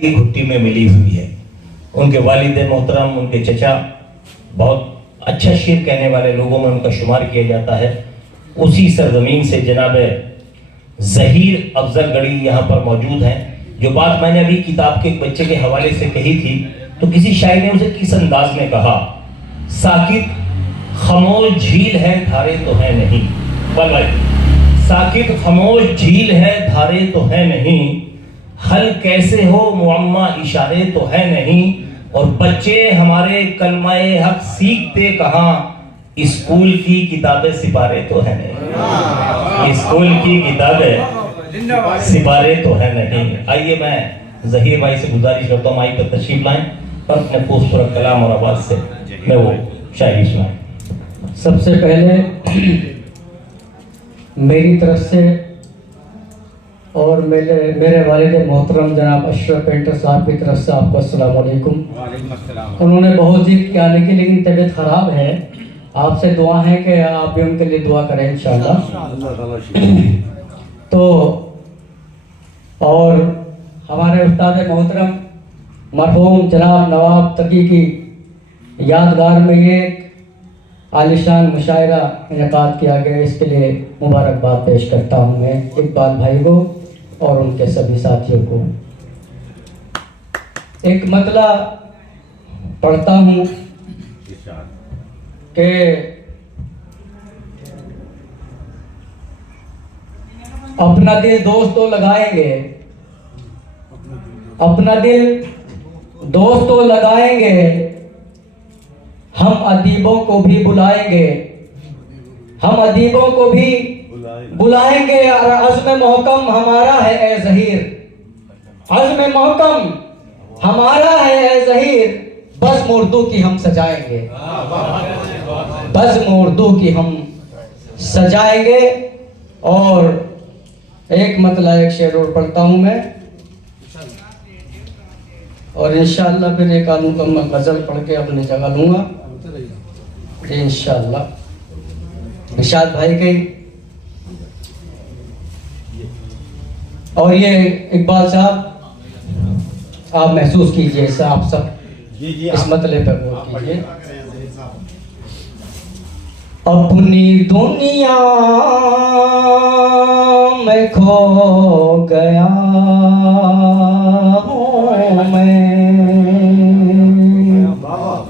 की घुट्टी में मिली हुई है। उनके वालिद मोहतरम, उनके चचा बहुत अच्छा शेर कहने वाले लोगों में उनका शुमार किया जाता है। उसी सरजमीन से जनाब ज़हीर अफजल गढ़ी यहाँ पर मौजूद हैं। जो बात मैंने अभी किताब के एक बच्चे के हवाले से कही थी, तो किसी शायर ने उसे किस अंदाज में कहा, साकित खामोश झील है धारे तो है नहीं, साकित खामोश झील है धारे तो है नहीं, हल कैसे हो मुअम्मा इशारे तो है नहीं, और बच्चे हमारे कलमाए हक सीखते कहाँ, स्कूल की किताबें सिपारे तो है नहीं, स्कूल की किताबें सिपारे तो है नहीं। आइए मैं ज़हीर भाई से गुजारिश करता हूँ माइक पर तशरीफ लाएं और अपने खूबसूरत कलाम और आवाज से मैं वो शायरी सुनाएं। सबसे पहले मेरी तरफ से और मेरे वालिद मोहतरम जनाब अशरफ पेंटर साहब की तरफ से आपको अस्सलाम वालेकुम। उन्होंने बहुत जिद किया लेकिन तबीयत ख़राब है। आपसे दुआ है कि आप भी उनके लिए दुआ करें इंशाअल्लाह। तो और हमारे उस्ताद मोहतरम मरहूम जनाब नवाब तकी की यादगार में ये आलिशान मुशायरा इनेकाद किया गया, इसके लिए मुबारकबाद पेश करता हूँ मैं इकबाल भाई को और उनके सभी साथियों को। एक मतला पढ़ता हूँ कि अपना दिल दोस्त तो लगाएंगे, अपना दिल दोस्त तो लगाएंगे, हम अदीबों को भी बुलाएंगे, हम अदीबों को भी बुलाएंगे। और अज़्म मोहकम हमारा है ए ज़हीर, अज़्म मोहकम हमारा है ए ज़हीर, बज़्म उर्दू की हम सजाएंगे, बज़्म उर्दू की हम सजाएंगे। और एक मतला एक शेर और पढ़ता हूँ मैं और इंशाअल्लाह फिर एक आलू का मैं गज़ल पढ़ के अपनी जगह लूँगा इंशाअल्लाह। इरशाद भाई गई और ये इकबाल साहब आप महसूस कीजिए, इससे आप सब इस मतले पर गौर कीजिए। अपनी दुनिया में खो गया हूँ मैं,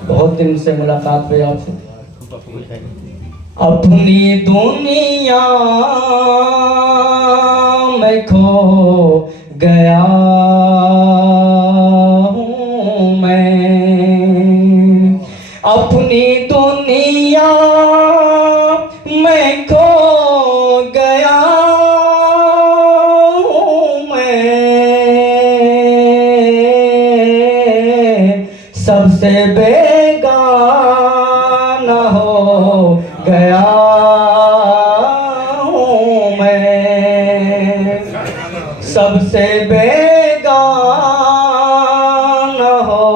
बहुत दिन से मुलाकात हुई आपसे। अपनी दुनिया में खो गया हूँ मैं, अपनी दुनिया मैं खो गया हूँ मैं, सबसे बेगाना हो गया हूँ मैं, सबसे बेगाना हो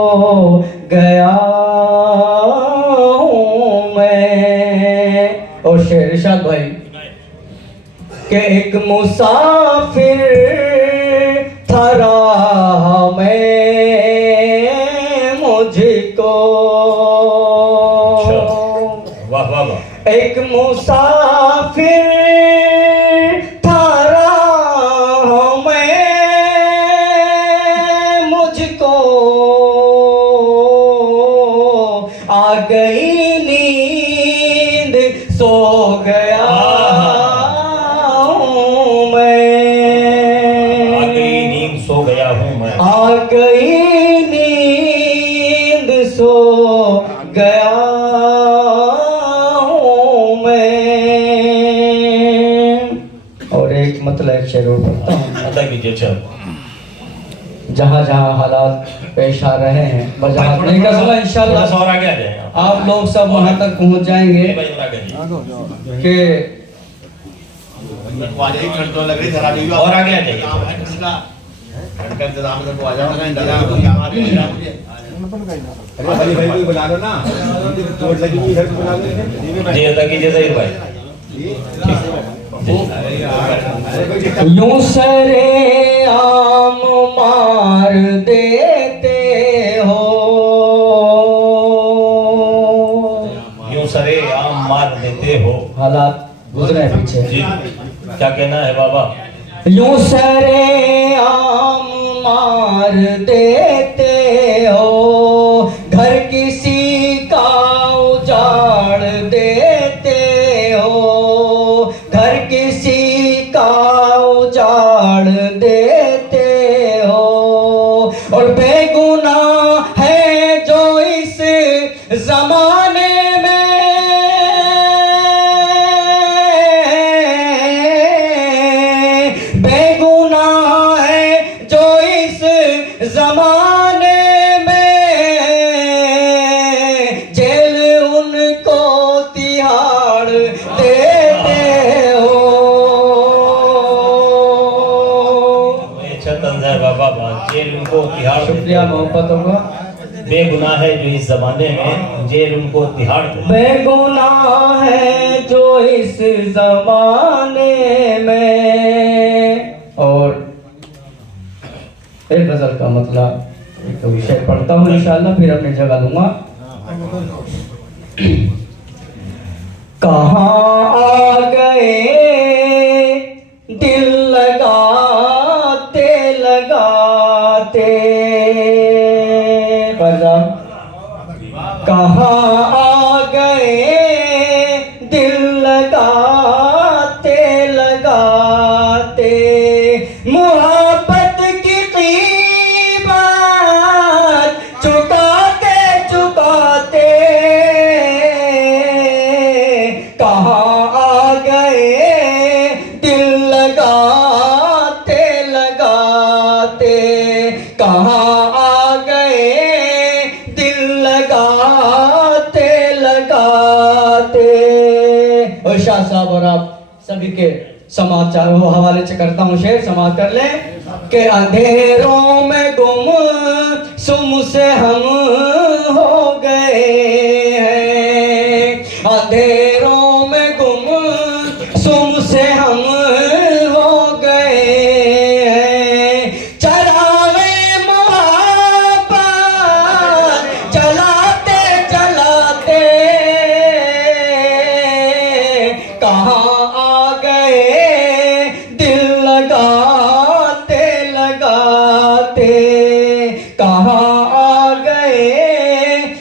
गया हूँ मैं। और शेर इरशाद भाई कि एक मुसाफिर था राह में मुझको, वाह वाह वाह, एक मुसाफिर था राह में मुझको, आ गई नींद सो गया हूँ मैं, आ गई नींद सो गया हूँ मैं, आ गई नींद सो गया हूँ मैं। और एक मतलब शेर और पढ़ता हूँ। अदा कीजिए। चल जहाँ जहाँ हालात पेश आ रहे हैं वजह नहीं कर सकता, इंशाल्लाह और आगे आ जाए आप लोग सब वहाँ तक पहुँच जाएंगे कि और आगे आ जाइए। बुला लो ना, चोट लगी हुई है तो बुला लो। जी अदा कीजिए ज़हीर भाई। यूं सरे आम मार देते हो, यूं सरे आम मार देते हो। हालात गुजरे हैं पीछे जी, क्या कहना है बाबा? यूं सरे आम मार देते हो, घर किसी का उजाड़ देते हो, घर किसी का उजाड़ देते हो, और बेगुनाह है जो इस जमाने में, बेगुनाह है जो इस जमाने में, जेल उनको तिहाड़ देते हो। अच्छा तंज है बाबा, जेल उनको तिहाड़। शुक्रिया मोहब्बतों का। बेगुनाह है जो इस जमाने में, जेल उनको तिहाड़ देते। बेगुनाह है जो इस जमाने में। और एक गजल का मतलब एक विषय पढ़ता हूँ इंशाल्लाह, फिर अपनी जगह लूंगा। कहाँ आ गए दिल लगाते लगाते, कहाँ आ गए दिल लगाते लगाते, मोहब्बत की कीमत चुकाते चुकाते, कहाँ आ गए दिल लगाते लगाते, कहाँ आ गए दिल लगाते लगाते। और शाह साहब और आप सभी के समाचार वो हवाले से करता हूँ, शेर समाज कर ले कि अंधेरों में गुम सुम से हम हो गए हैं, अंधेरों में गुम सुम से हम हो गए हैं, चरागे मोहब्बत चलाते चलाते, कहाँ आ गए दिल लगाते लगाते, कहाँ आ गए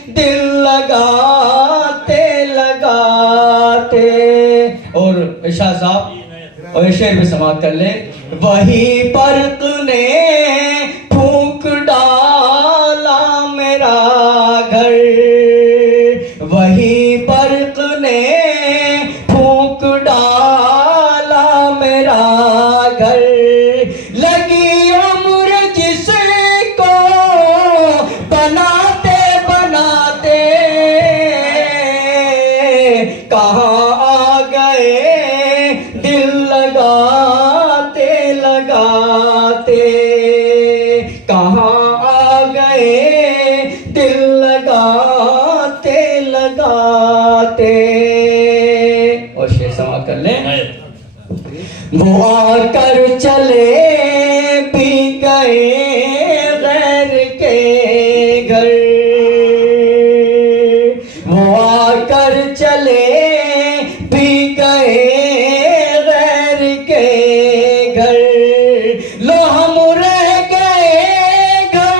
दिल लगाते लगाते। और शाह साहब और शेर में समाप्त कर ले, वही पर्क ने फूंक डाला मेरा घर, वही पर्क ने फूंक डाला मेरा घर, लगी उम्र जिसको बनाते बनाते, कहाँ आ गए दिल लगाते लगाते, कहाँ आ गए दिल लगाते लगाते। और शेर समाप्त कर ले, वो आकर चले भी गए गैर के घर, वो आकर चले भी गए गैर के घर, लो हम रह गए घर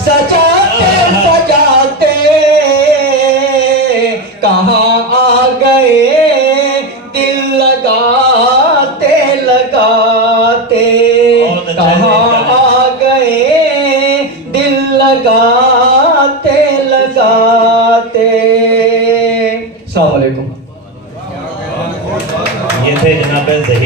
सजाते सजाते, कहाँ आ गए दिल लगाते लगाते, कहाँ आ गए दिल लगाते लगाते। अस्सलाम वालेकुम। ये थे जनाब ज़हीर।